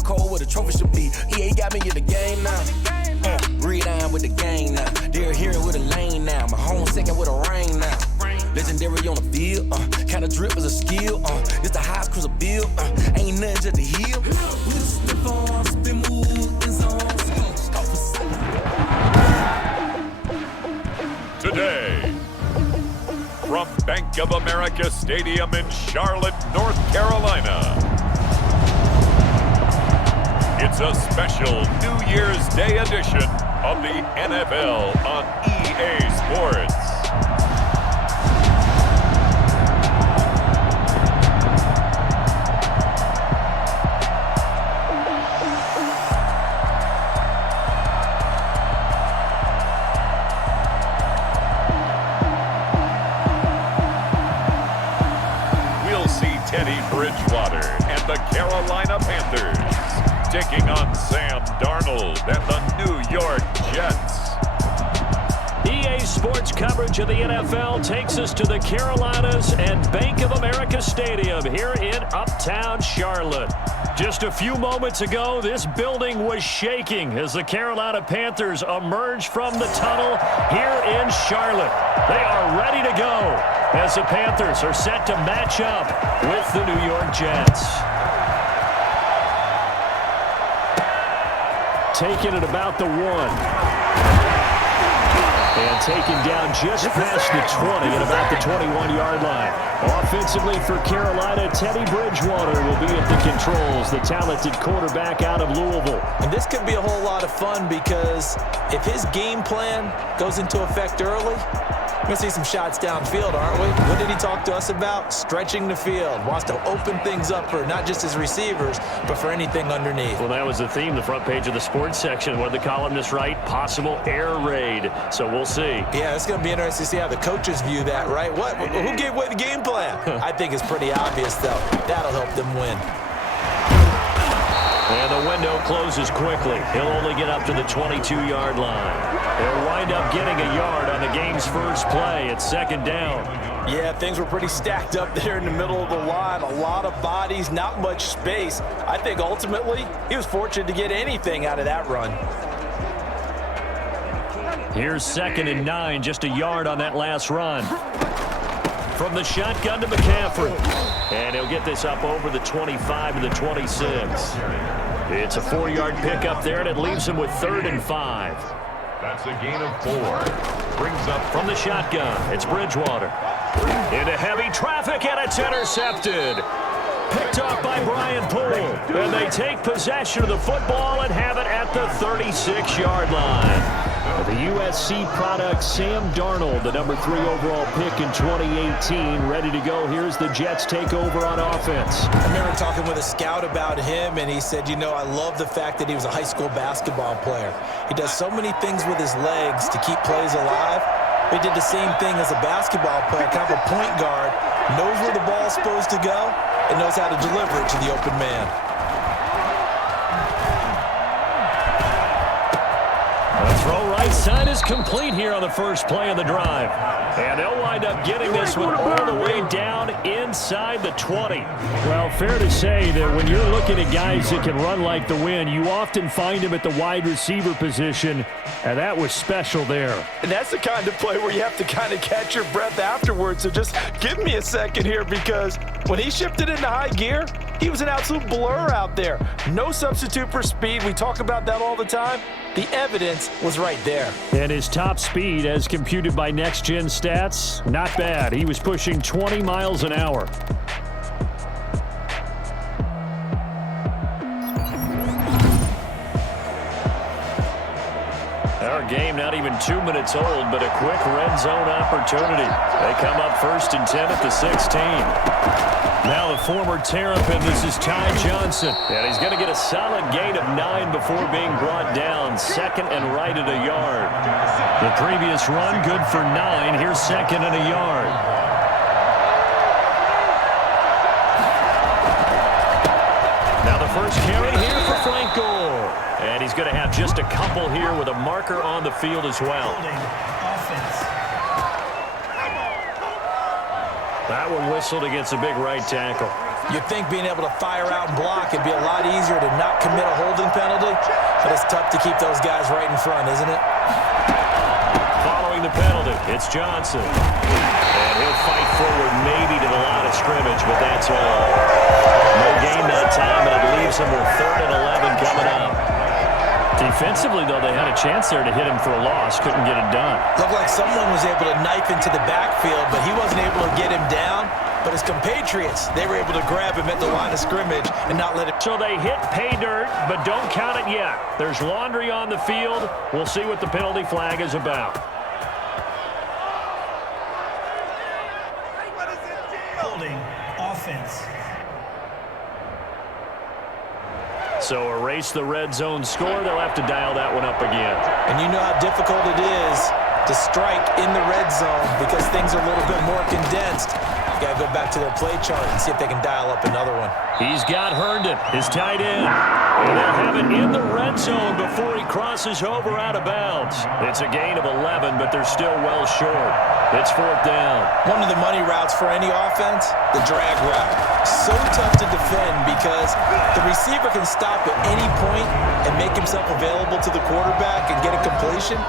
Dirt cold where the trophy should be. EA got me in the game now. Read on with the gang now. They're hearing with a lane now. My home second with a rain now. Legendary on the field. Kinda drip is a skill. It's the highest cruiser bill. Ain't nothing just to heal. Today, from Bank of America Stadium in Charlotte, North Carolina, it's a special New Year's Day edition of the NFL on EA Sports. Bridgewater and the Carolina Panthers taking on Sam Darnold and the New York Jets. EA Sports coverage of the NFL takes us to the Carolinas and Bank of America Stadium here in Uptown Charlotte. Just a few moments ago, this building was shaking as the Carolina Panthers emerged from the tunnel here in Charlotte. They are ready to go as the Panthers are set to match up with the New York Jets. Taking it about the 1. And taken down just past the 20 at about the 21-yard line. Offensively for Carolina, Teddy Bridgewater will be at the controls, the talented quarterback out of Louisville. And this could be a whole lot of fun because if his game plan goes into effect early, we're going to see some shots downfield, aren't we? What did he talk to us about? Stretching the field. Wants to open things up for not just his receivers, but for anything underneath. Well, that was the theme, the front page of the sports section. What did the columnists write? Possible air raid. So we'll see. Yeah, it's going to be interesting to see how the coaches view that, right? Who gave away the game plan? I think it's pretty obvious, though. That'll help them win. And the window closes quickly. He'll only get up to the 22-yard line. They'll wind up getting a yard on the game's first play. It's second down. Yeah, things were pretty stacked up there in the middle of the line. A lot of bodies, not much space. I think ultimately he was fortunate to get anything out of that run. Here's 2nd and 9, just a yard on that last run. From the shotgun to McCaffrey. And he'll get this up over the 25 to the 26. It's a 4-yard pickup there, and it leaves him with 3rd and 5. That's a gain of 4. Brings up from the shotgun. It's Bridgewater. Into heavy traffic, and it's intercepted. Picked off by Brian Poole. And they take possession of the football and have it at the 36-yard line. The USC product, Sam Darnold, the number 3 overall pick in 2018, ready to go. Here's the Jets takeover on offense. I remember talking with a scout about him, and he said, you know, I love the fact that he was a high school basketball player. He does so many things with his legs to keep plays alive. He did the same thing as a basketball player, kind of a point guard, knows where the ball is supposed to go, and knows how to deliver it to the open man. The throw right side is complete here on the first play of the drive. And they'll wind up getting this one all the way down inside the 20. Well, fair to say that when you're looking at guys that can run like the wind, you often find them at the wide receiver position, and that was special there. And that's the kind of play where you have to kind of catch your breath afterwards. So just give me a second here, because when he shifted into high gear, he was an absolute blur out there. No substitute for speed. We talk about that all the time. The evidence was right there. And his top speed, as computed by Next Gen Stats, not bad. He was pushing 20 miles an hour. Our game not even 2 minutes old, but a quick red zone opportunity. They come up 1st and 10 at the 16. Now the former Terrapin, this is Ty Johnson. And he's going to get a solid gain of 9 before being brought down. 2nd and right at a yard. The previous run good for 9. Here's 2nd and a yard. Now the first carry here for Frank Gore. And he's going to have just a couple here with a marker on the field as well. That one whistled against a big right tackle. You'd think being able to fire out and block it'd be a lot easier to not commit a holding penalty, but it's tough to keep those guys right in front, isn't it? Following the penalty, it's Johnson. And he'll fight forward maybe to the line of scrimmage, but that's all. No gain that time, and it leaves him with 3rd and 11 coming up. Defensively, though, they had a chance there to hit him for a loss. Couldn't get it done. Looked like someone was able to knife into the backfield, but he wasn't able to get him down. But his compatriots, they were able to grab him at the line of scrimmage and not let him. So they hit pay dirt, but don't count it yet. There's laundry on the field. We'll see what the penalty flag is about. Holding offense. So erase the red zone score. They'll have to dial that one up again. And you know how difficult it is to strike in the red zone because things are a little bit more condensed. You got to go back to their play chart and see if they can dial up another one. He's got Herndon, his tight end. And they'll have it in the red zone before he crosses over out of bounds. It's a gain of 11, but they're still well short. It's 4th down. One of the money routes for any offense, the drag route. So tough to defend because the receiver can stop at any point and make himself available to the quarterback and get a completion.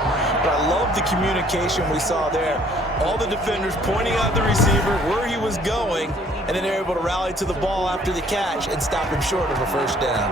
But I love the communication we saw there. All the defenders pointing out the receiver, where he was going, and then they're able to rally to the ball after the catch and stop him short of a 1st down.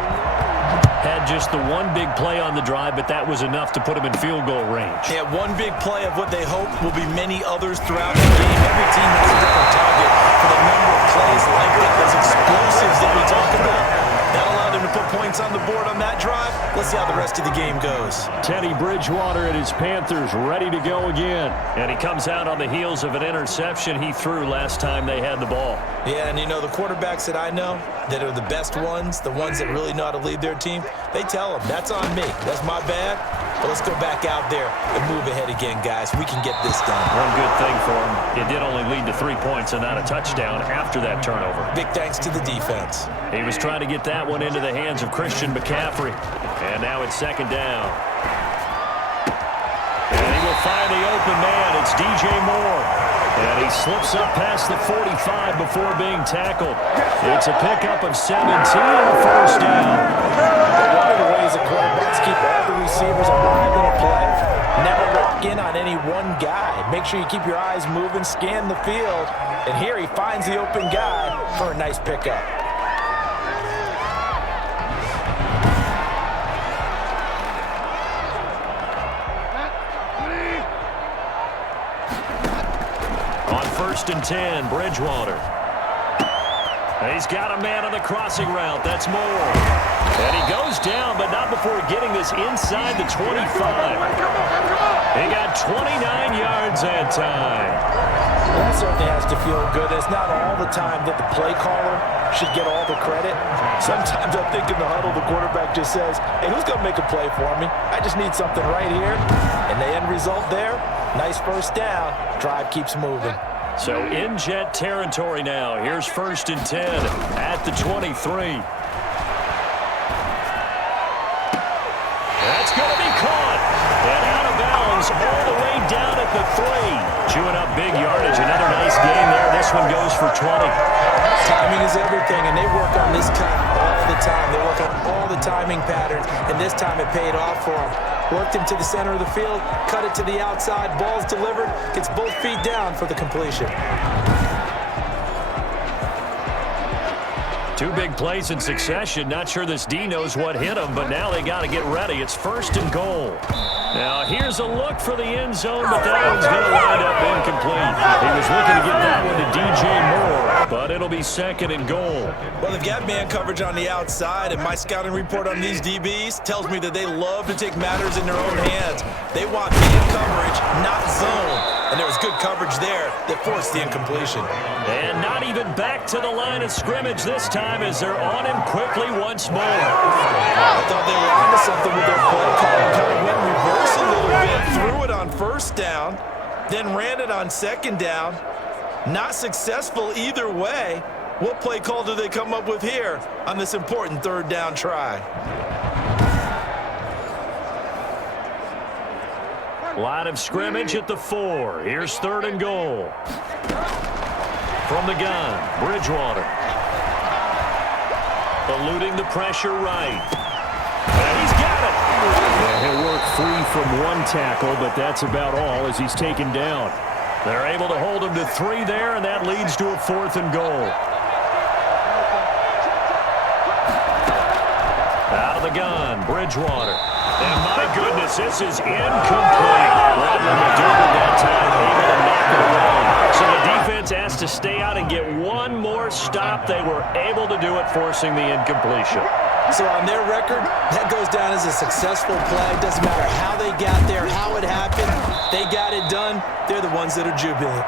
Had just the one big play on the drive, but that was enough to put him in field goal range. Yeah, one big play of what they hope will be many others throughout the game. Every team has a different target for the number of plays like that, those explosives that we talk about. That allowed them to put points on the board on that drive. Let's see how the rest of the game goes. Teddy Bridgewater and his Panthers ready to go again. And he comes out on the heels of an interception he threw last time they had the ball. Yeah, and you know, the quarterbacks that I know that are the best ones, the ones that really know how to lead their team, they tell them, that's on me. That's my bad. But let's go back out there and move ahead again, guys. We can get this done. One good thing for him, it did only lead to 3 points and not a touchdown after that turnover. Big thanks to the defense. He was trying to get that one into the hands of Christian McCaffrey. And now it's 2nd down. And he will find the open man. It's DJ Moore. And he slips up past the 45 before being tackled. It's a pickup of 17 and a 1st down. One of the ways the quarterbacks keep all the receivers alive in a play, never lock in on any one guy. Make sure you keep your eyes moving, scan the field. And here he finds the open guy for a nice pickup. On 1st and 10, Bridgewater. He's got a man on the crossing route. That's Moore. And he goes down, but not before getting this inside the 25. He got 29 yards that time. Well, that certainly has to feel good. It's not all the time that the play caller should get all the credit. Sometimes I think in the huddle, the quarterback just says, hey, who's going to make a play for me? I just need something right here. And the end result there, nice 1st down. Drive keeps moving. So in Jet territory now. Here's 1st and 10 at the 23. That's going to be caught. And out of bounds all the way down at the 3. Chewing up big yardage. Another nice game there. This one goes for 20. Timing is everything, and they work on this kind all the time. They work on all the timing patterns, and this time it paid off for them. Worked him to the center of the field, cut it to the outside, ball's delivered, gets both feet down for the completion. 2 big plays in succession. Not sure this D knows what hit him, but now they got to get ready. It's 1st and goal. Now here's a look for the end zone, but that one's going to wind up incomplete. He was looking to get that one to DJ Moore, but it'll be 2nd and goal. Well, they've got man coverage on the outside, and my scouting report on these DBs tells me that they love to take matters in their own hands. They want man coverage, not zone. And there was good coverage there that forced the incompletion. And not even back to the line of scrimmage this time as they're on him quickly once more. I thought they were onto something with their play call. Kind of went reverse a little bit, threw it on 1st down, then ran it on 2nd down. Not successful either way. What play call do they come up with here on this important 3rd down try? Line of scrimmage at the 4. Here's 3rd and goal. From the gun, Bridgewater. Eluding the pressure right. And he's got it. And he'll work free from one tackle, but that's about all as he's taken down. They're able to hold him to 3 there, and that leads to a 4th and goal. Out of the gun, Bridgewater. And my goodness, this is incomplete. Redmond will do it that time, able to knock it away. So the defense has to stay out and get one more stop. They were able to do it, forcing the incompletion. So on their record, that goes down as a successful play. Doesn't matter how they got there, how it happened. They got it done. They're the ones that are jubilant.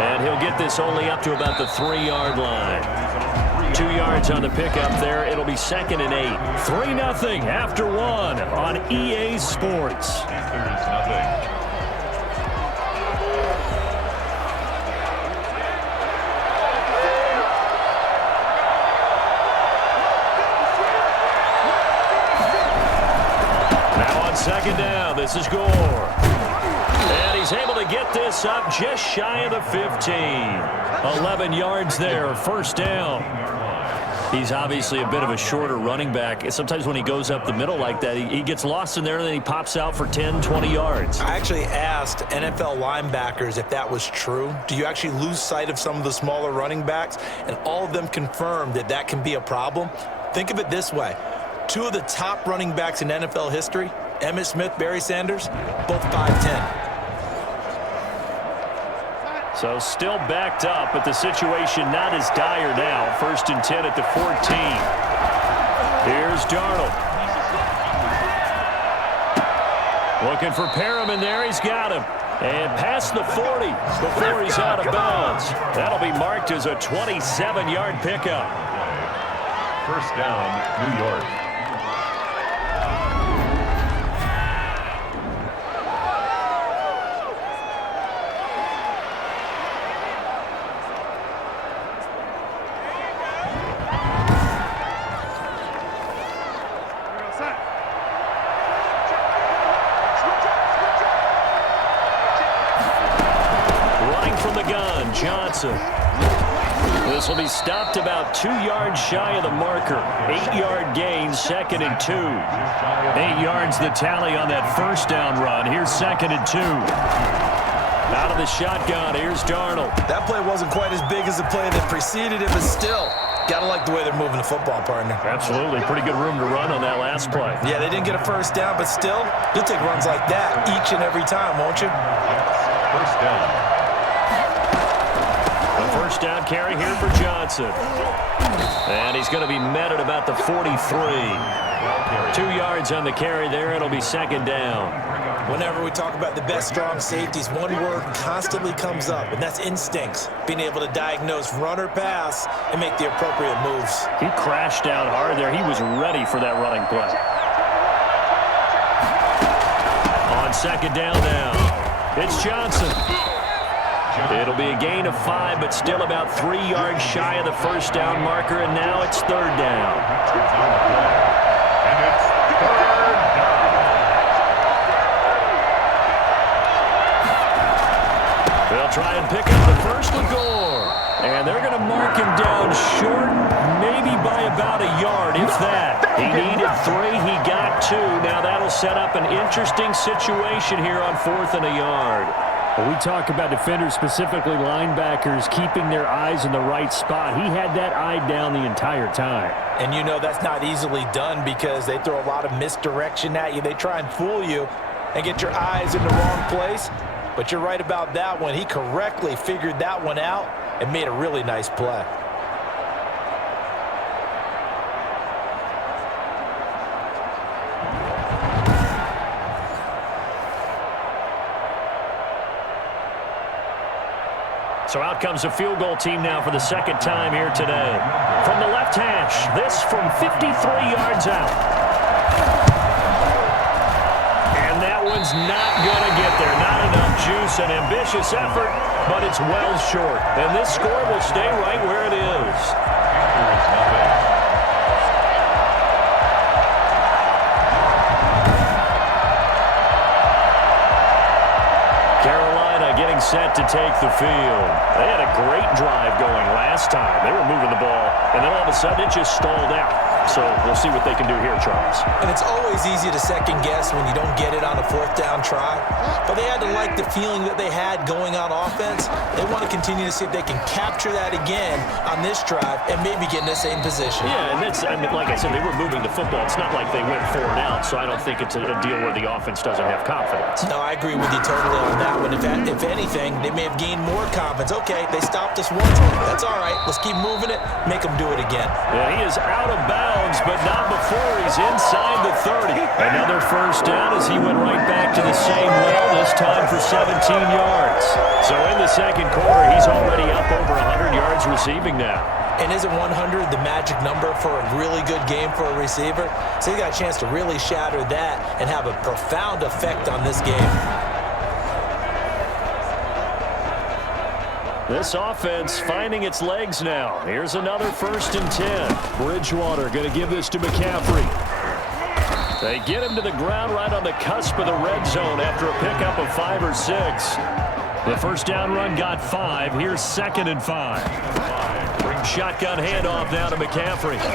And he'll get this only up to about the 3-yard line. 2 yards on the pickup there. It'll be 2nd and 8. 3-0 after 1 on EA Sports. Now on 2nd down, this is Gore. And he's able to get this up just shy of the 15. 11 yards there, 1st down. He's obviously a bit of a shorter running back. Sometimes when he goes up the middle like that, he gets lost in there, and then he pops out for 10, 20 yards. I actually asked NFL linebackers if that was true. Do you actually lose sight of some of the smaller running backs? And all of them confirmed that that can be a problem. Think of it this way. 2 of the top running backs in NFL history, Emmitt Smith, Barry Sanders, both 5'10". So still backed up, but the situation not as dire now. 1st and 10 at the 14. Here's Darnold. Looking for Perriman there. He's got him. And past the 40 before he's out of bounds. That'll be marked as a 27-yard pickup. 1st down, New York. This will be stopped about 2 yards shy of the marker. 8-yard gain, 2nd and 2. 8 yards the tally on that 1st down run. Here's 2nd and 2. Out of the shotgun, here's Darnold. That play wasn't quite as big as the play that preceded it, but still, gotta like the way they're moving the football, partner. Absolutely. Pretty good room to run on that last play. Yeah, they didn't get a 1st down, but still, you'll take runs like that each and every time, won't you? 1st down. 1st down carry here for Johnson. And he's going to be met at about the 43. 2 yards on the carry there. It'll be 2nd down. Whenever we talk about the best strong safeties, one word constantly comes up, and that's instincts. Being able to diagnose run or pass and make the appropriate moves. He crashed down hard there. He was ready for that running play. On 2nd down now, it's Johnson. It'll be a gain of 5, but still about 3 yards shy of the 1st down marker, and now it's 3rd down. And it's 3rd down. They'll try and pick up the 1st with Gore. And they're going to mark him down short, maybe by about a yard, if that. He needed 3, he got 2. Now that'll set up an interesting situation here on 4th and a yard. When we talk about defenders, specifically linebackers, keeping their eyes in the right spot, he had that eye down the entire time. And you know that's not easily done because they throw a lot of misdirection at you. They try and fool you and get your eyes in the wrong place. But you're right about that one. He correctly figured that one out and made a really nice play. So out comes a field goal team now for the 2nd time here today. From the left hash, this from 53 yards out. And that one's not going to get there. Not enough juice, an ambitious effort, but it's well short. And this score will stay right where it is. set to take the field. They had a great drive going last time. They were moving the ball, and then all of a sudden it just stalled out. So we'll see what they can do here, Charles. And it's always easy to second guess when you don't get it on a fourth down try. But they had to like the feeling that they had going on offense. They want to continue to see if they can capture that again on this drive and maybe get in the same position. Yeah, and that's, I mean, like I said, they were moving the football. It's not like they went 4 and out, so I don't think it's a deal where the offense doesn't have confidence. No, I agree with you totally on that one. If anything, they may have gained more confidence. Okay, they stopped us once. That's all right. Let's keep moving it. Make them do it again. Yeah, he is out of bounds, but not before he's inside the 30. Another first down as he went right back to the same well, this time for 17 yards. So in the second quarter, he's already up over 100 yards receiving now. And isn't 100 the magic number for a really good game for a receiver? So he got a chance to really shatter that and have a profound effect on this game. This offense finding its legs now. Here's another 1st and 10. Bridgewater going to give this to McCaffrey. They get him to the ground right on the cusp of the red zone after a pickup of 5 or 6. The first down run got 5. Here's 2nd and 5. Shotgun handoff now to McCaffrey. And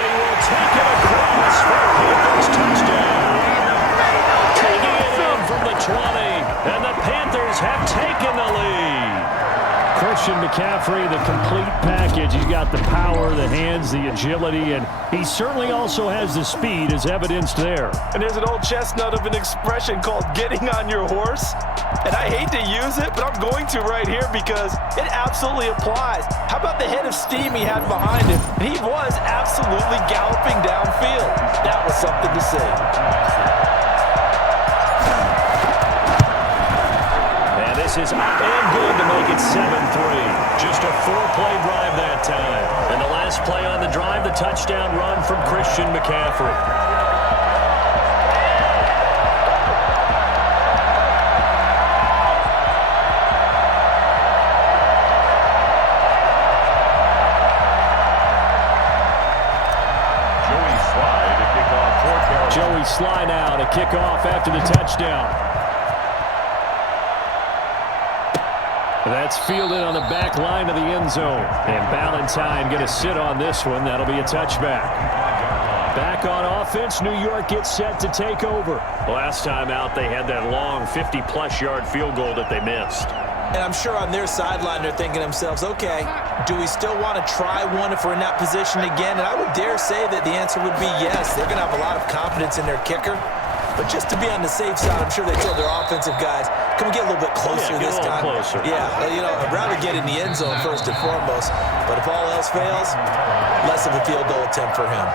he will take it across for a Panthers touchdown. Taking it in from the 20. And the Panthers have taken the lead. Christian McCaffrey, the complete package. He's got the power, the hands, the agility, and he certainly also has the speed as evidenced there. And there's an old chestnut of an expression called getting on your horse. And I hate to use it, but I'm going to right here because it absolutely applies. How about the head of steam he had behind him? He was absolutely galloping downfield. That was something to see. And this is up and good to make it 7-3. Just a 4-play drive that time. And the last play on the drive, the touchdown run from Christian McCaffrey. Joey Sly now to kick off after the touchdown. That's fielded on the back line of the end zone. And Ballantyne going to sit on this one. That'll be a touchback. Back on offense, New York gets set to take over. Last time out, they had that long 50-plus yard field goal that they missed. And I'm sure on their sideline they're thinking to themselves, okay, do we still want to try one if we're in that position again? And I would dare say that the answer would be yes. They're going to have a lot of confidence in their kicker. But just to be on the safe side, I'm sure they told their offensive guys, can we get a little bit closer this time? Closer. Yeah, you know, I'd rather get in the end zone first and foremost. But if all else fails, less of a field goal attempt for him.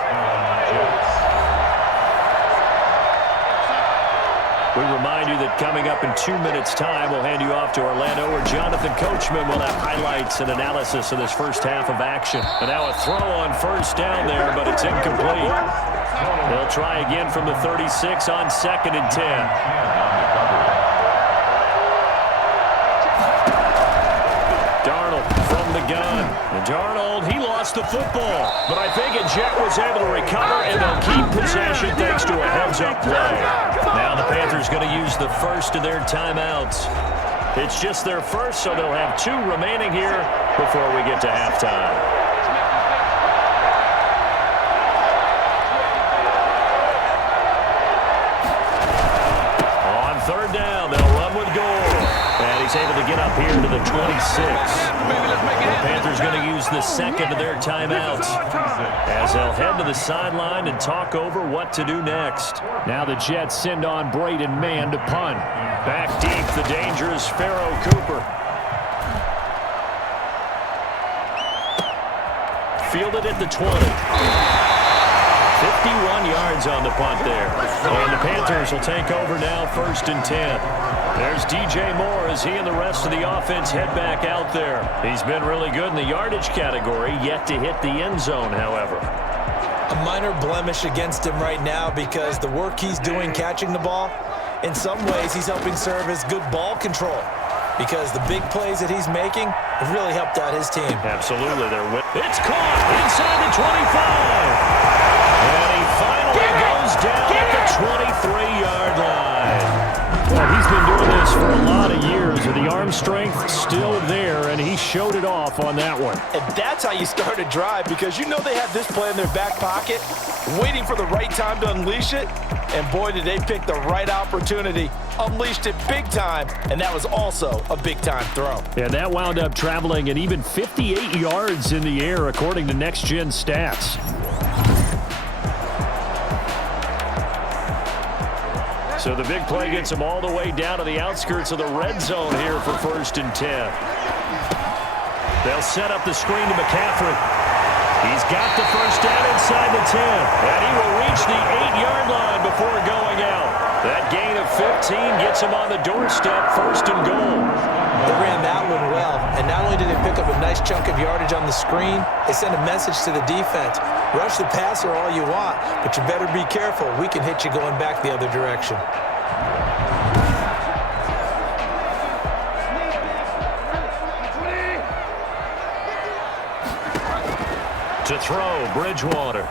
We remind you that coming up in 2 minutes' time, we'll hand you off to Orlando, where Jonathan Coachman will have highlights and analysis of this first half of action. And now a throw on first down there, but it's incomplete. They'll try again from the 36 on 2nd and 10. Darnold from the gun. And Darnold, he lost the football. But I think Jet was able to recover, and they'll keep possession thanks to a heads-up play. Now the Panthers going to use the first of their timeouts. It's just their first, so they'll have 2 remaining here before we get to halftime. On 3rd down, they'll run with Gore. And he's able to get up here to the 26. The Panthers going to use the second of their timeouts as they'll head to the sideline and talk over what to do next. Now the Jets send on Braden Mann to punt. Back deep, the dangerous Pharaoh Cooper. Fielded at the 20. 51 yards on the punt there. And the Panthers will take over now 1st and 10. There's DJ Moore as he and the rest of the offense head back out there. He's been really good in the yardage category, yet to hit the end zone, however. A minor blemish against him right now because the work he's doing catching the ball, in some ways he's helping serve as good ball control because the big plays that he's making have really helped out his team. Absolutely. It's caught inside the 25. And he finally goes down at the 23-yard line. Well, he's been doing this for a lot of years, and the arm strength still there, and he showed it off on that one. And that's how you start a drive, because you know they have this play in their back pocket, waiting for the right time to unleash it. And boy, did they pick the right opportunity, unleashed it big time, and that was also a big-time throw. And that wound up traveling an even 58 yards in the air, according to Next Gen Stats. So the big play gets him all the way down to the outskirts of the red zone here for 1st and 10. They'll set up the screen to McCaffrey. He's got the first down inside the 10, and he will reach the 8-yard line before going out. That gain of 15 gets him on the doorstep, 1st and goal. They ran that one well, and not only did they pick up a nice chunk of yardage on the screen, they sent a message to the defense. Rush the passer all you want, but you better be careful. We can hit you going back the other direction. To throw, Bridgewater.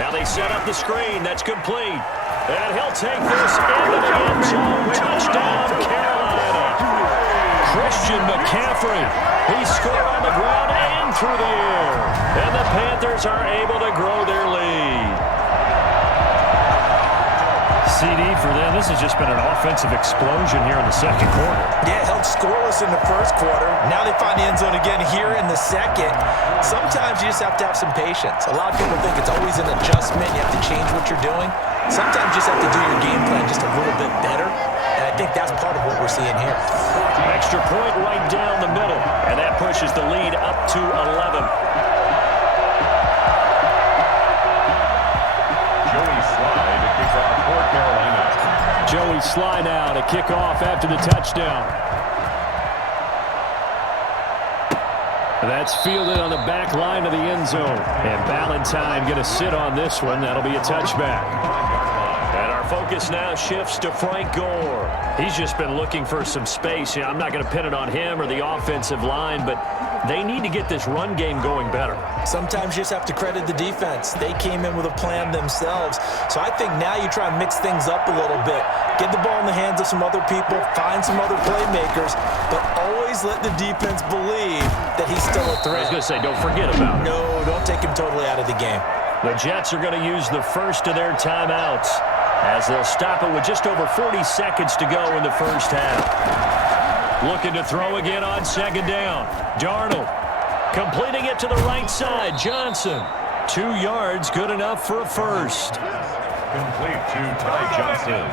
Now they set up the screen. That's complete. And he'll take this into the end zone. Touchdown, Carolina. Christian McCaffrey. He scored on the ground and through the air. And the Panthers are able to grow their lead. CD for them. This has just been an offensive explosion here in the second quarter. Yeah, held scoreless in the first quarter. Now they find the end zone again here in the second. Sometimes you just have to have some patience. A lot of people think it's always an adjustment. You have to change what you're doing. Sometimes you just have to do your game plan just a little bit better. And I think that's part of what we're seeing here. Extra point right down the middle. And that pushes the lead up to 11. Joey Sly now to kick off after the touchdown. That's fielded on the back line of the end zone. And Ballantyne going to sit on this one. That'll be a touchback. And our focus now shifts to Frank Gore. He's just been looking for some space. I'm not going to pin it on him or the offensive line, but they need to get this run game going better. Sometimes you just have to credit the defense. They came in with a plan themselves. So I think now you try and mix things up a little bit. Get the ball in the hands of some other people, find some other playmakers, but always let the defense believe that he's still a threat. I was going to say, don't forget about it. No, don't take him totally out of the game. The Jets are going to use the first of their timeouts as they'll stop it with just over 40 seconds to go in the first half. Looking to throw again on second down. Darnold completing it to the right side. Johnson, 2 yards, good enough for a first. Complete to Ty Johnson.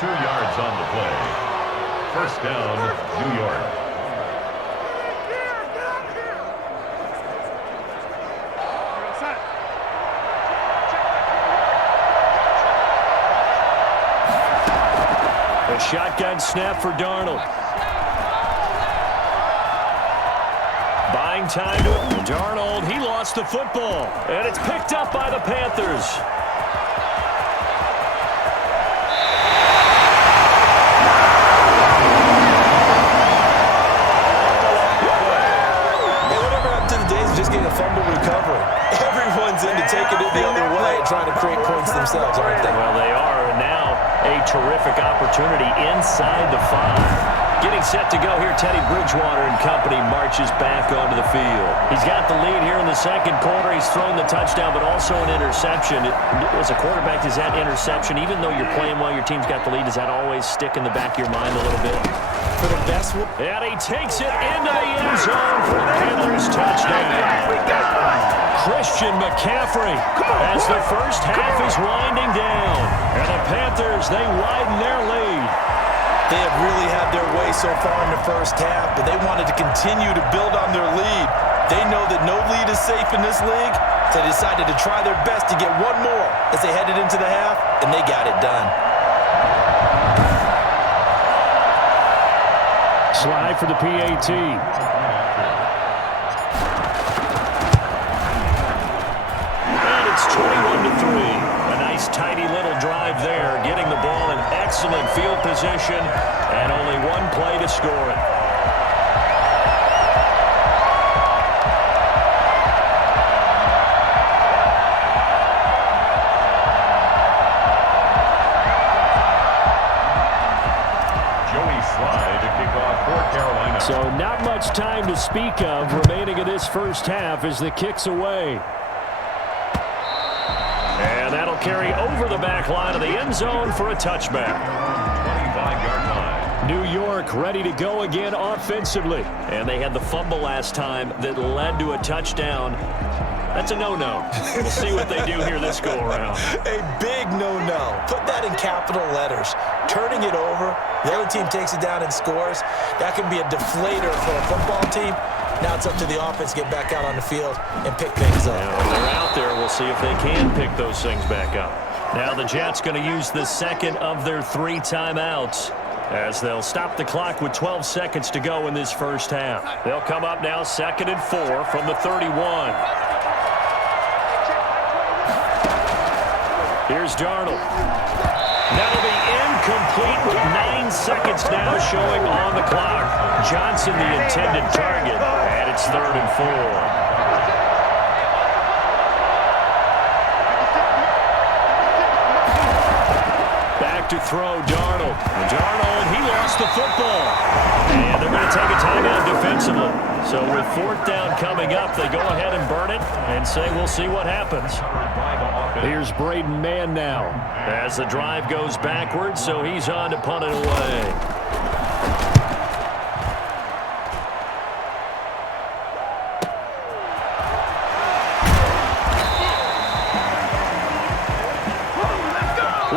2 yards on the play. First down, New York. A shotgun snap for Darnold. Buying time to Darnold. He lost the football, and it's picked up by the Panthers. Everyone's into taking it the other way and trying to create points themselves, aren't they? Well, they are, and now a terrific opportunity inside the 5. Getting set to go here, Teddy Bridgewater and company marches back onto the field. He's got the lead here in the second quarter. He's thrown the touchdown, but also an interception. As a quarterback, is that interception, even though you're playing well, your team's got the lead, does that always stick in the back of your mind a little bit? For the best one. And he takes it into the end zone for the Panthers touchdown. Christian McCaffrey as the first half is winding down. And the Panthers, they widen their lead. They have really had their way so far in the first half, but they wanted to continue to build on their lead. They know that no lead is safe in this league, so they decided to try their best to get one more as they headed into the half, and they got it done. Slide for the PAT. And it's 21-3. A nice, tidy little drive there, getting the ball in excellent field position, and only one play to score it. Joey much time to speak of remaining in this first half as the kick's away. And that'll carry over the back line of the end zone for a touchback. 25-yard line. New York ready to go again offensively. And they had the fumble last time that led to a touchdown. That's a no-no. We'll see what they do here this go-around. A big no-no. Put that in capital letters. Turning it over, the other team takes it down and scores. That can be a deflator for a football team. Now it's up to the offense to get back out on the field and pick things up. When they're out there, we'll see if they can pick those things back up. Now the Jets going to use the second of their 3 timeouts as they'll stop the clock with 12 seconds to go in this first half. They'll come up now 2nd and 4 from the 31. Here's Darnold. That'll be incomplete with 9 seconds now showing on the clock. Johnson the intended target, and it's 3rd and 4. Back to throw, Darnold. Darnold, he lost the football. And they're going to take a timeout defensively. So with 4th down coming up, they go ahead and burn it and say we'll see what happens. Here's Braden Mann now as the drive goes backwards, so he's on to punt it away.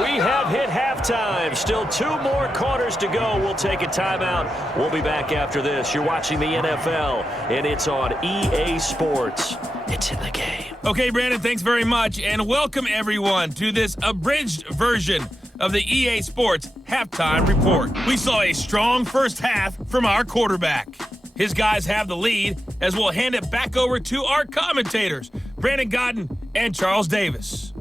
We have hit halftime. Still 2 more quarters to go. We'll take a timeout. We'll be back after this. You're watching the NFL, and it's on EA Sports. It's in the game. Okay, Brandon, thanks very much, and welcome everyone to this abridged version of the EA Sports Halftime Report. We saw a strong first half from our quarterback. His guys have the lead as we'll hand it back over to our commentators, Brandon Godden and Charles Davis.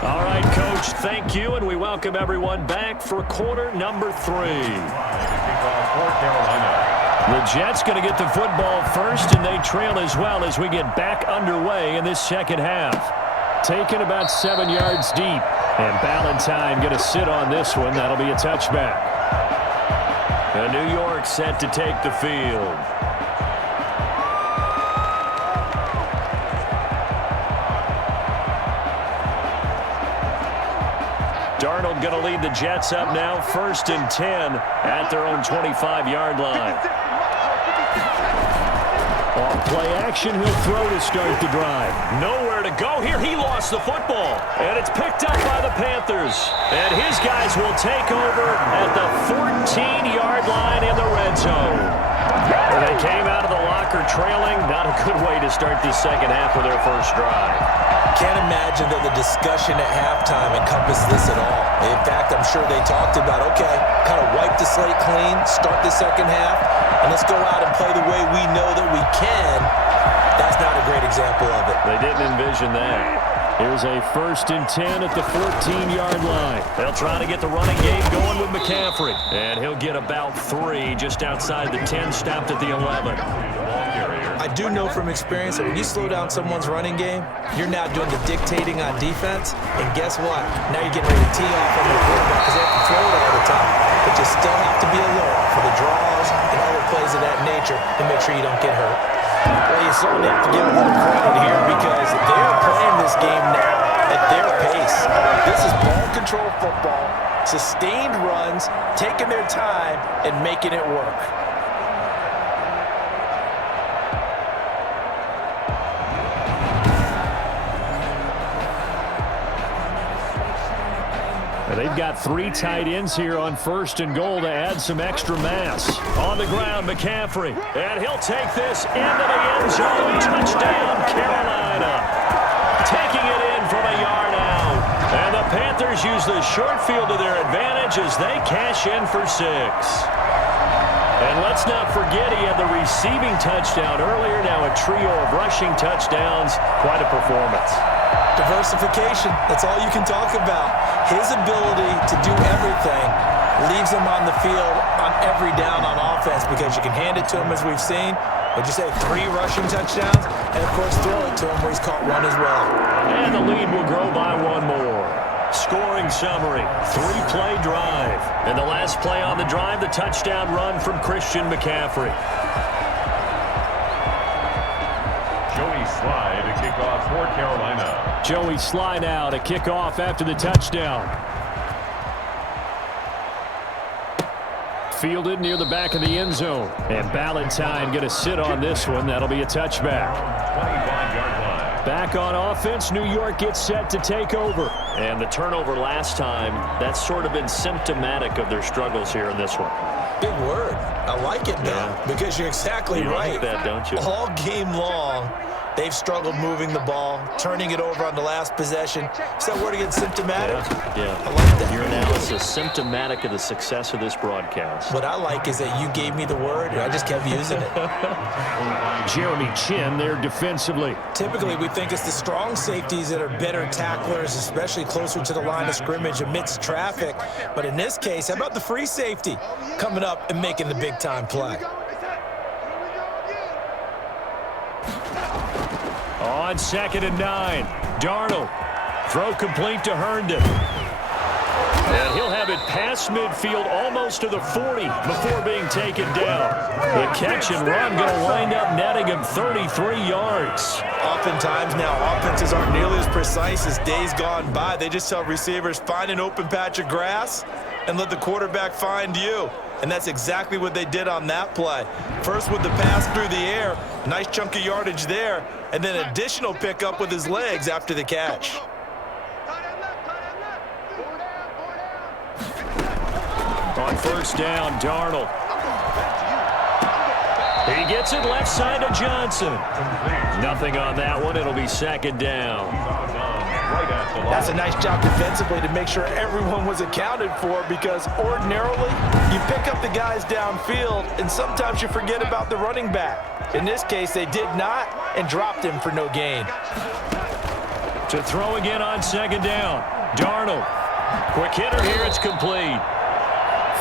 All right, Coach, thank you, and we welcome everyone back for quarter number 3. The Jets going to get the football first, and they trail as well as we get back underway in this second half. Taken about 7 yards deep, and Ballantyne going to sit on this one. That'll be a touchback. And New York set to take the field. Darnold going to lead the Jets up now, 1st and 10 at their own 25-yard line. Off play action, he'll throw to start the drive. Nowhere to go here. He lost the football, and it's picked up by the Panthers. And his guys will take over at the 14-yard line in the red zone. And they came out of the locker trailing. Not a good way to start this second half of their first drive. Can't imagine that the discussion at halftime encompassed this at all. In fact, I'm sure they talked about, okay, kind of wipe the slate clean, start the second half, and let's go out and play the way we know that we can. That's not a great example of it. They didn't envision that. Here's a 1st and 10 at the 14-yard line. They'll try to get the running game going with McCaffrey. And he'll get about 3 just outside the 10, stopped at the 11. I do know from experience that when you slow down someone's running game, you're now doing the dictating on defense. And guess what? Now you're getting ready to tee off on the quarterback because they have to throw it all the time. But you still have to be alert for the draws and other plays of that nature to make sure you don't get hurt. Well, you certainly have to give a little credit here because they're playing this game now at their pace. This is ball control football, sustained runs, taking their time, and making it work. They've got 3 tight ends here on 1st and goal to add some extra mass. On the ground, McCaffrey. And he'll take this into the end zone. Touchdown, Carolina. Taking it in from a yard out. And the Panthers use the short field to their advantage as they cash in for 6. And let's not forget he had the receiving touchdown earlier. Now a trio of rushing touchdowns. Quite a performance. Diversification, that's all you can talk about. His ability to do everything leaves him on the field on every down on offense because you can hand it to him as we've seen. Would you say 3 rushing touchdowns? And, of course, throw it to him where he's caught 1 as well. And the lead will grow by 1 more. Scoring summary, 3-play drive. And the last play on the drive, the touchdown run from Christian McCaffrey. Joey Slye to kick off for Carolina. Joey Slye now to kick off after the touchdown. Fielded near the back of the end zone. And Ballantyne going to sit on this one. That'll be a touchback. 25-yard line. Back on offense, New York gets set to take over. And the turnover last time, that's sort of been symptomatic of their struggles here in this one. Big word. I like it now because you're exactly right. Like that, don't you? All game long, they've struggled moving the ball, turning it over on the last possession. Is that word again, symptomatic? Yeah. I like that. Your analysis symptomatic of the success of this broadcast. What I like is that you gave me the word, and I just kept using it. Jeremy Chin there defensively. Typically, we think it's the strong safeties that are better tacklers, especially closer to the line of scrimmage amidst traffic. But in this case, how about the free safety coming up and making the big-time play? On 2nd and 9, Darnold. Throw complete to Herndon. And he'll have it past midfield almost to the 40 before being taken down. The catch and run going to wind up netting him 33 yards. Oftentimes now, offenses aren't nearly as precise as days gone by. They just tell receivers, find an open patch of grass and let the quarterback find you. And that's exactly what they did on that play. First with the pass through the air, nice chunk of yardage there, and then additional pickup with his legs after the catch. On 1st down, Darnold. He gets it left side to Johnson. Nothing on that one. It'll be 2nd down. That's a nice job defensively to make sure everyone was accounted for, because ordinarily you pick up the guys downfield and sometimes you forget about the running back. In this case, they did not and dropped him for no gain. To throw again on 2nd down, Darnold. Quick hitter here, it's complete.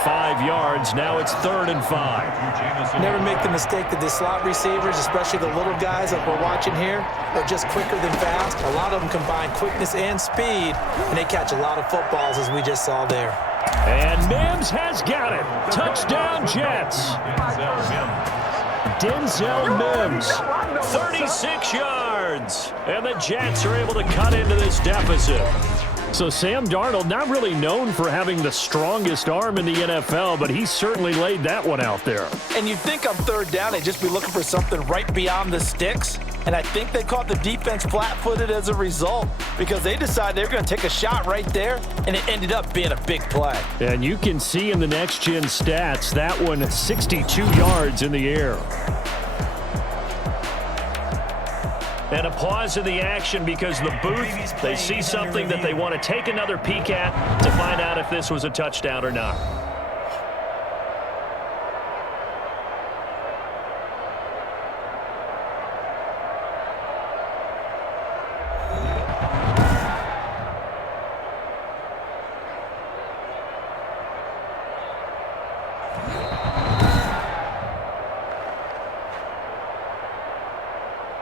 5 yards, now it's 3rd and 5. Never make the mistake that the slot receivers, especially the little guys like we're watching here, are just quicker than fast. A lot of them combine quickness and speed, and they catch a lot of footballs, as we just saw there. And Mims has got it. Touchdown, Jets. Denzel Mims, 36 yards. And the Jets are able to cut into this deficit. So Sam Darnold, not really known for having the strongest arm in the NFL, but he certainly laid that one out there. And you'd think on 3rd down they'd just be looking for something right beyond the sticks. And I think they caught the defense flat-footed as a result, because they decided they were going to take a shot right there, and it ended up being a big play. And you can see in the next-gen stats, that one 62 yards in the air. And a pause in the action because the booth, they see something that they want to take another peek at to find out if this was a touchdown or not.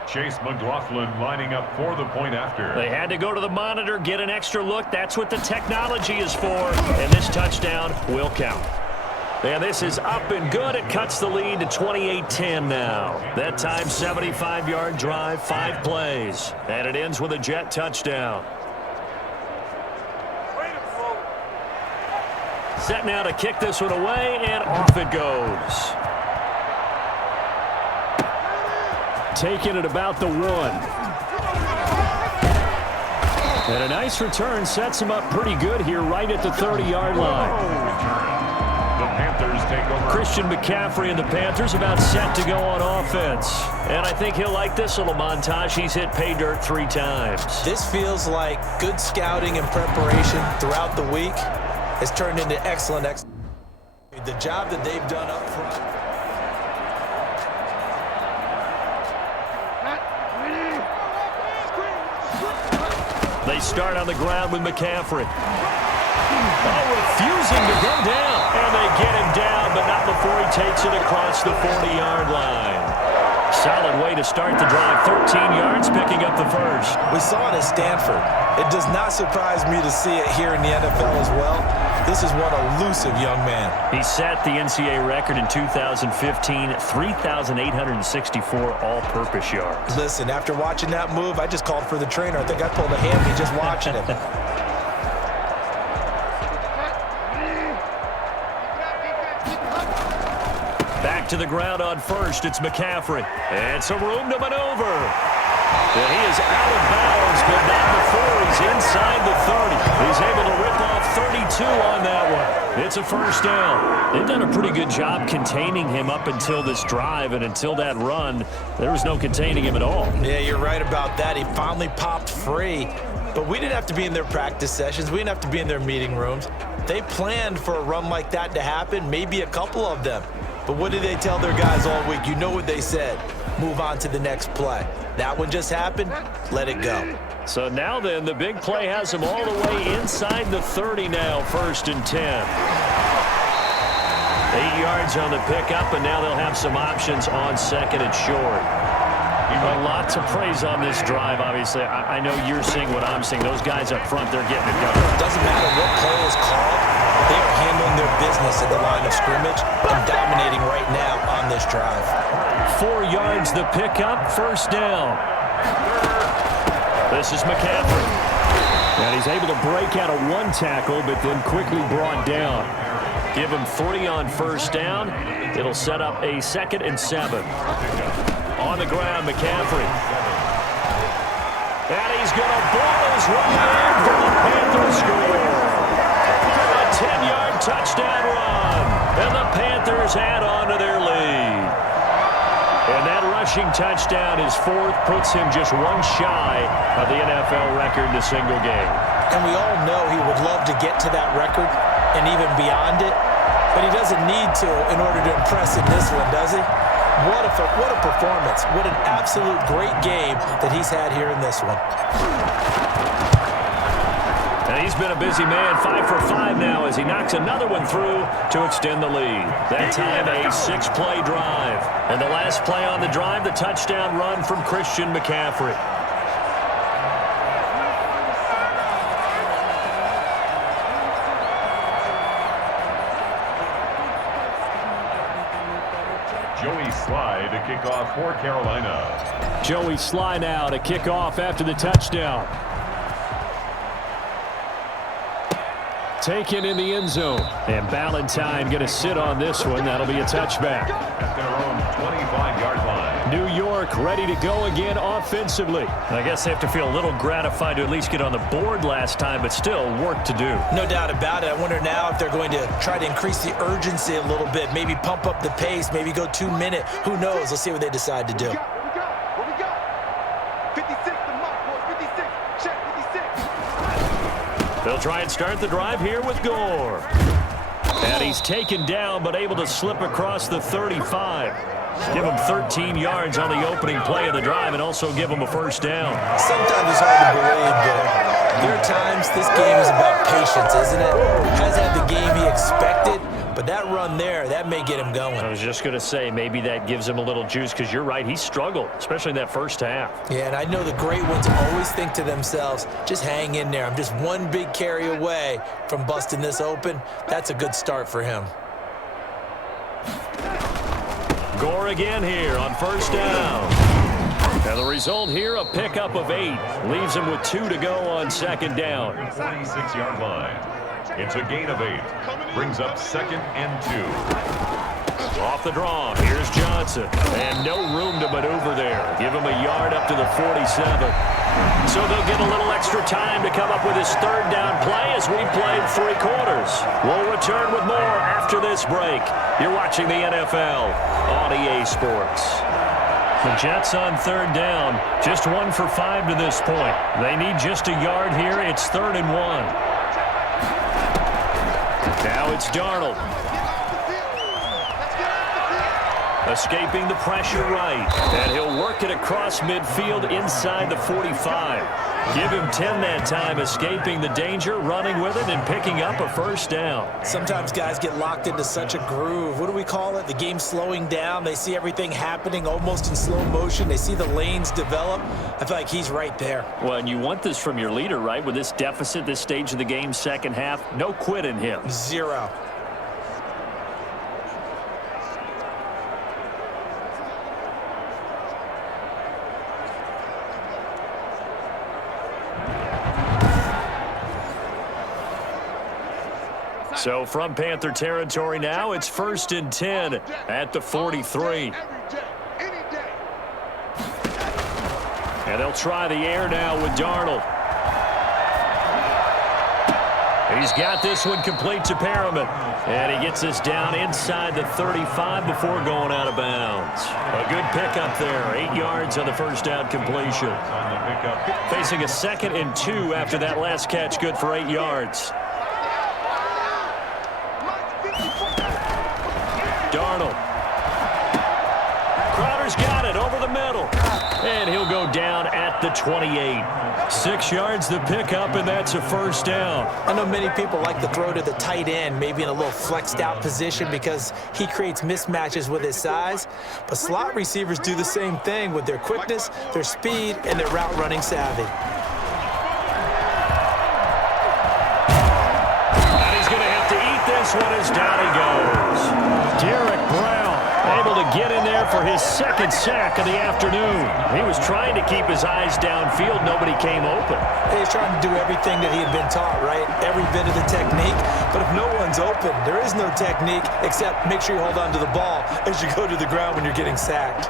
Chase McLaughlin lining up for the point after. They had to go to the monitor, get an extra look. That's what the technology is for. And this touchdown will count. And this is up and good. It cuts the lead to 28-10 now. That time, 75-yard drive, 5 plays. And it ends with a Jet touchdown. Set now to kick this one away, and off it goes. Taking it about the 1. And a nice return sets him up pretty good here right at the 30-yard line. The Panthers take over. Christian McCaffrey and the Panthers about set to go on offense. And I think he'll like this little montage. He's hit pay dirt 3 times. This feels like good scouting and preparation throughout the week has turned into excellent. The job that they've done up front. They start on the ground with McCaffrey. Oh, refusing to go down. And they get him down, but not before he takes it across the 40-yard line. solid way to start the drive. 13 yards, picking up the first. We saw it at Stanford. It does not surprise me to see it here in the NFL as well. This is one elusive young man. He set the NCAA record in 2015, 3,864 all-purpose yards. Listen, after watching that move, I just called for the trainer. I think I pulled a hammy just watching him. Back to the ground on first. It's McCaffrey. And some room to maneuver. And he is out of bounds, but not before he's inside the 30. He's able to rip off 32 on that one. It's a first down. They've done a pretty good job containing him up until this drive, and until that run, there was no containing him at all. Yeah, you're right about that. He finally popped free, but we didn't have to be in their practice sessions. We didn't have to be in their meeting rooms. They planned for a run like that to happen, maybe a couple of them. But what did they tell their guys all week? You know what they said. Move on to the next play. That one just happened. Let it go. So now then, the big play has him all the way inside the 30 now, 1st and 10. 8 yards on the pickup, and now they'll have some options on 2nd and short. A lot to praise on this drive, obviously. I know you're seeing what I'm seeing. Those guys up front, they're getting it done. It doesn't matter what play is called. They are handling their business at the line of scrimmage and dominating right now on this drive. 4 yards the pickup, 1st down. This is McCaffrey. And he's able to break out of one tackle, but then quickly brought down. Give him 3 on 1st down. It'll set up a 2nd and 7. On the ground, McCaffrey. And he's going to ball his way in for the Panthers score. A 10-yard touchdown run. And the Panthers add on to their lead. And that rushing touchdown, his 4th, puts him just one shy of the NFL record in a single game. And we all know he would love to get to that record and even beyond it, but he doesn't need to in order to impress in this one, does he? What a performance. What an absolute great game that he's had here in this one. And he's been a busy man, 5 for 5 now as he knocks another one through to extend the lead. That time a 6-play drive. And the last play on the drive, the touchdown run from Christian McCaffrey. Joey Sly to kick off for Carolina. Joey Sly now to kick off after the touchdown. Taken in the end zone. And Ballantyne going to sit on this one. That'll be a touchback. At their own 25-yard line. New York ready to go again offensively. I guess they have to feel a little gratified to at least get on the board last time, but still work to do. No doubt about it. I wonder now if they're going to try to increase the urgency a little bit, maybe pump up the pace, maybe go 2-minute. Who knows? Let's see what they decide to do. What we got? 56, the mark was 56. Check 56. They'll try and start the drive here with Gore. And he's taken down, but able to slip across the 35. Give him 13 yards on the opening play of the drive and also give him a 1st down. Sometimes it's hard to believe, but there are times this game is about patience, isn't it? Hasn't had the game he expected, but that run there, that may get him going. I was just going to say, maybe that gives him a little juice because you're right, he struggled, especially in that first half. Yeah, and I know the great ones always think to themselves, just hang in there. I'm just one big carry away from busting this open. That's a good start for him. Gore again here on 1st down. And the result here, a pickup of 8. Leaves him with 2 to go on 2nd down. 46-yard line. It's a gain of 8. Brings up 2nd and 2. Off the draw, here's Johnson. And no room to maneuver there. Give him a yard up to the 47. So they'll get a little extra time to come up with his 3rd down play as we played 3 quarters. We'll return with more after this break. You're watching the NFL on EA Sports. The Jets on 3rd down. Just 1 for 5 to this point. They need just a yard here. It's 3rd and 1. Now it's Darnold. Escaping the pressure right. And he'll work it across midfield inside the 45. Give him 10 that time, escaping the danger, running with it, and picking up a first down. Sometimes guys get locked into such a groove. What do we call it? The game slowing down. They see everything happening almost in slow motion. They see the lanes develop. I feel like he's right there. Well, and you want this from your leader, right? With this deficit, this stage of the game, second half, no quit in him. Zero. So from Panther territory now, it's 1st and 10 at the 43. And they'll try the air now with Darnold. He's got this one complete to Perriman. And he gets us down inside the 35 before going out of bounds. A good pickup there. 8 yards on the first down completion. Facing a 2nd and 2 after that last catch, good for 8 yards. Darnold. Crowder's got it over the middle. And he'll go down at the 28. 6 yards the pickup, and that's a first down. I know many people like to throw to the tight end, maybe in a little flexed out position because he creates mismatches with his size. But slot receivers do the same thing with their quickness, their speed, and their route running savvy. And he's going to have to eat this one as down he goes. Derek Brown able to get in there for his 2nd sack of the afternoon. He was trying to keep his eyes downfield. Nobody came open. He's trying to do everything that he had been taught, right? Every bit of the technique. But if no one's open, there is no technique except make sure you hold on to the ball as you go to the ground when you're getting sacked.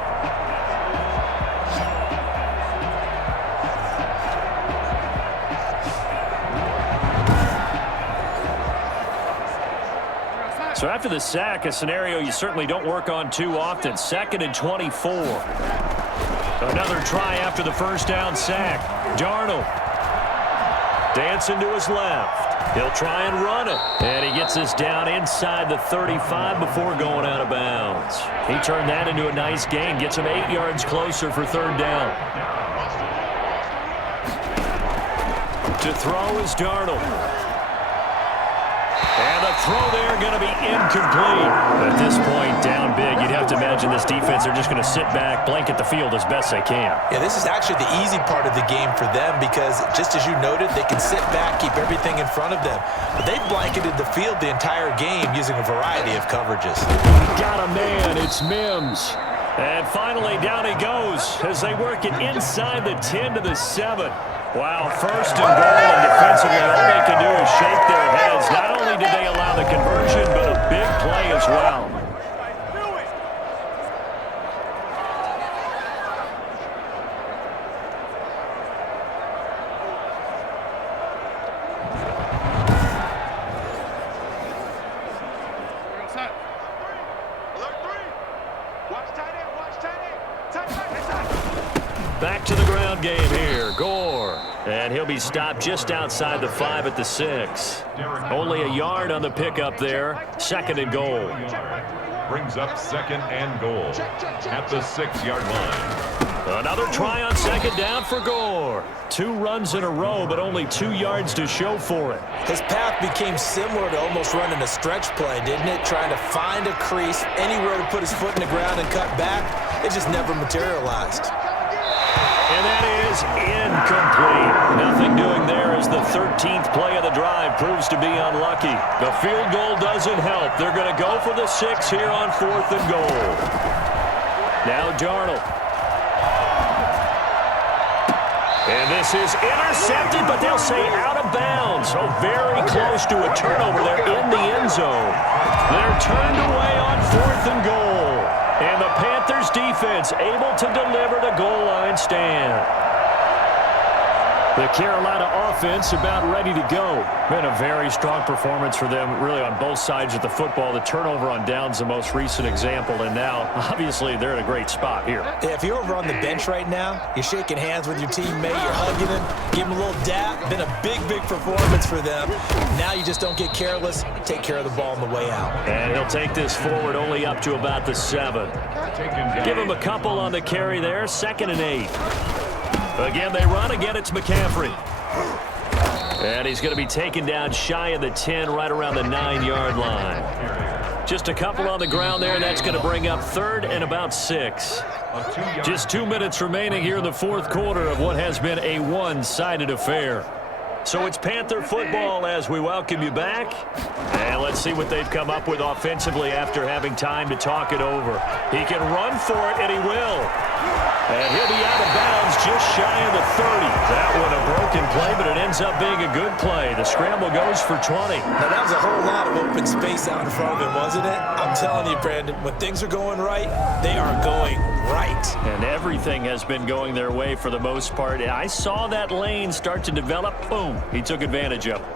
So after the sack, a scenario you certainly don't work on too often. 2nd and 24. Another try after the first down sack. Darnold dancing to his left. He'll try and run it. And he gets us down inside the 35 before going out of bounds. He turned that into a nice gain. Gets him 8 yards closer for 3rd down. To throw is Darnold. And the throw there going to be incomplete. At this point, down big, you'd have to imagine this defense, they're just going to sit back, blanket the field as best they can. Yeah, this is actually the easy part of the game for them because, just as you noted, they can sit back, keep everything in front of them. But they blanketed the field the entire game using a variety of coverages. Got a man, it's Mims. And finally, down he goes as they work it inside the 10 to the 7. Wow, 1st and goal, and defensively all they can do is shake their heads. Not only did they allow the conversion, but a big play as well. Back to the ground game here. Gore. And he'll be stopped just outside the 5 at the 6. Only a yard on the pickup there. 2nd and goal. Brings up 2nd and goal at the 6-yard line. Another try on 2nd down for Gore. 2 runs in a row, but only 2 yards to show for it. His path became similar to almost running a stretch play, didn't it? Trying to find a crease, anywhere to put his foot in the ground and cut back. It just never materialized. And that is incomplete. Nothing doing there as the 13th play of the drive proves to be unlucky. The field goal doesn't help. They're going to go for the 6 here on 4th and goal. Now Darnold. And this is intercepted, but they'll say out of bounds. So very close to a turnover there in the end zone. They're turned away on 4th and goal. And the Panthers defense able to deliver the goal line stand. The Carolina offense about ready to go. Been a very strong performance for them, really on both sides of the football. The turnover on downs the most recent example, and now, obviously, they're in a great spot here. Yeah, if you're over on the bench right now, you're shaking hands with your teammate, you're hugging him, give him a little dap. Been a big, big performance for them. Now you just don't get careless. Take care of the ball on the way out. And he'll take this forward only up to about the 7. Give him a couple on the carry there. 2nd and 8. Again, they run. Again, it's McCaffrey. And he's going to be taken down shy of the 10, right around the 9-yard line. Just a couple on the ground there. That's going to bring up 3rd and about 6. Just 2 minutes remaining here in the 4th quarter of what has been a one-sided affair. So it's Panther football as we welcome you back. And let's see what they've come up with offensively after having time to talk it over. He can run for it, and he will. And he'll be out of bounds just shy of the 30. That one a broken play, but it ends up being a good play. The scramble goes for 20. Now, that was a whole lot of open space out in front of him, wasn't it? I'm telling you, Brandon, when things are going right, they are going right. And everything has been going their way for the most part. I saw that lane start to develop. Boom. He took advantage of it.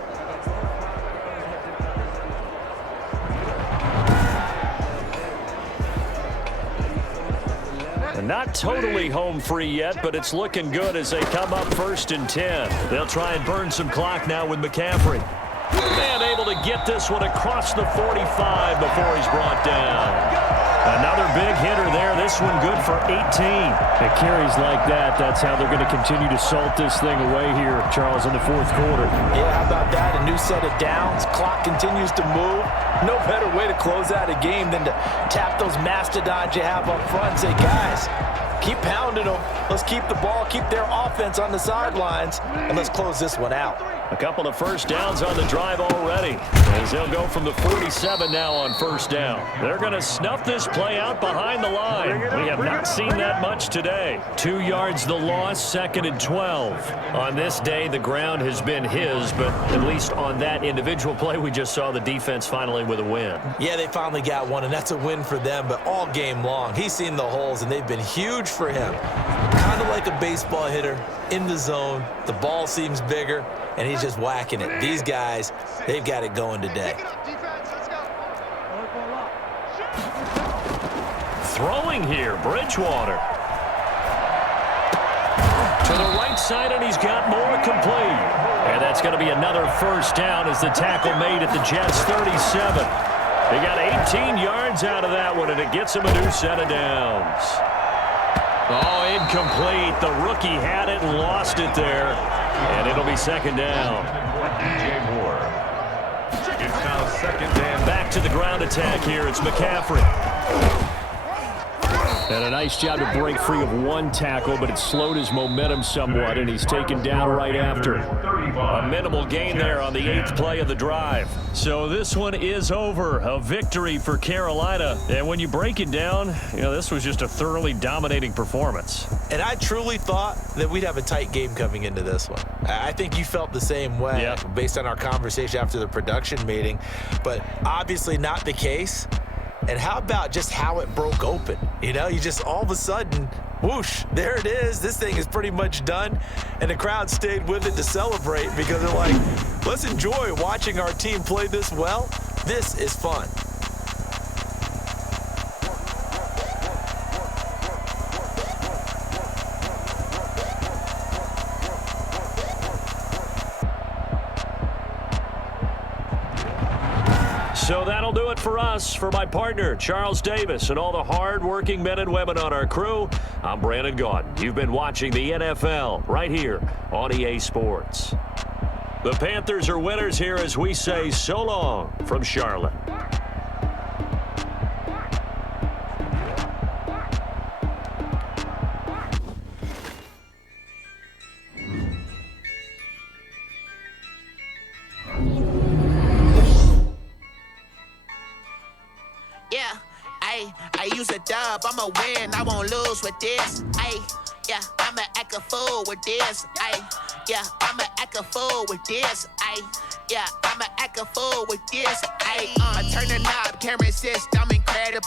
Not totally home free yet, but it's looking good as they come up 1st and 10. They'll try and burn some clock now with McCaffrey. And able to get this one across the 45 before he's brought down. Another big hitter there. This one good for 18. It carries like that. That's how they're going to continue to salt this thing away here, Charles, in the 4th quarter. Yeah, how about that? A new set of downs. Clock continues to move. No better way to close out a game than to tap those mastodons you have up front and say, guys, keep pounding them. Let's keep the ball, keep their offense on the sidelines, and let's close this one out. A couple of first downs on the drive already, as they'll go from the 47 now on 1st down. They're going to snuff this play out behind the line. We have not seen that much today. 2 yards the loss, 2nd and 12. On this day, the ground has been his, but at least on that individual play, we just saw the defense finally with a win. Yeah, they finally got one, and that's a win for them, but all game long, he's seen the holes, and they've been huge for him. Kind of like a baseball hitter in the zone. The ball seems bigger, and he's just whacking it. These guys, they've got it going today. Throwing here, Bridgewater. To the right side, and he's got more complete. And that's going to be another 1st down as the tackle made at the Jets' 37. They got 18 yards out of that one, and it gets him a new set of downs. Oh, incomplete. The rookie had it and lost it there. And it'll be 2nd down. It's now 2nd down. Back to the ground attack here. It's McCaffrey. And a nice job to break free of one tackle, but it slowed his momentum somewhat, and he's taken down right after. A minimal gain there on the 8th play of the drive. So this one is over. A victory for Carolina. And when you break it down, you know, this was just a thoroughly dominating performance. And I truly thought that we'd have a tight game coming into this one. I think you felt the same way based on our conversation after the production meeting, but obviously not the case. And how about just how it broke open? You know, you just all of a sudden, whoosh, there it is. This thing is pretty much done. And the crowd stayed with it to celebrate because they're like, let's enjoy watching our team play this well. This is fun. So that'll do it for us. For my partner, Charles Davis, and all the hard-working men and women on our crew, I'm Brandon Gaudin. You've been watching the NFL right here on EA Sports. The Panthers are winners here as we say so long from Charlotte. I use a dub, I'ma win, I won't lose with this. Yeah, I'ma act a fool with this. Yeah, I'ma act a fool with this. Yeah, I'ma act a fool with this. I turn the knob, camera assist, I'm incredible.